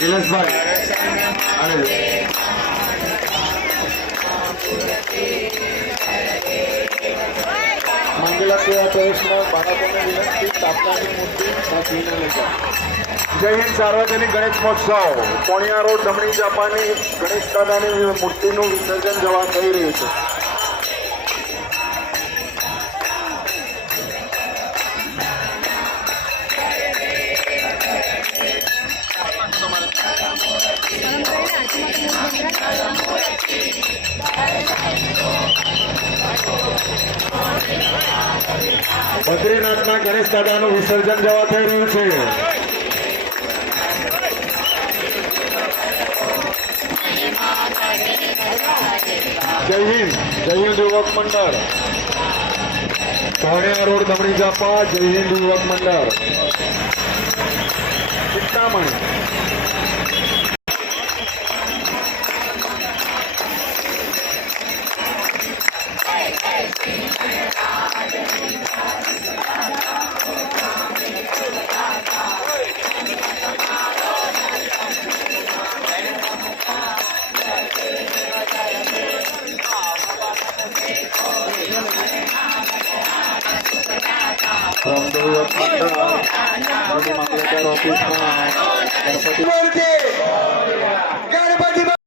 નિલેશભાઈ અને મંગલા સેવા પ્રવેશમાં બાળકોને વિનંતી સ્થાપનાની મૂર્તિ સાચવીને લઈ જાય. જય હિન્દ સાર્વજનિક ગણેશ મહોત્સવ પોણિયા રોડ દમણી જાપાની ગણેશ દાદાની મૂર્તિનું વિસર્જન જવા થઈ રહ્યું છે. બદ્રીનાથમાં ગણેશ દાદાનું વિસર્જન જવા થઈ રહ્યું છે. જય હિન્દ યુવક મંડળ પોણિયા રોડ દમણી જાપા. જય હિન્દ યુવક મંડળ ચિંતામણી. રામદેવ યુવક મંડળ મામલતદાર ઓફિસમાં ગણપતિ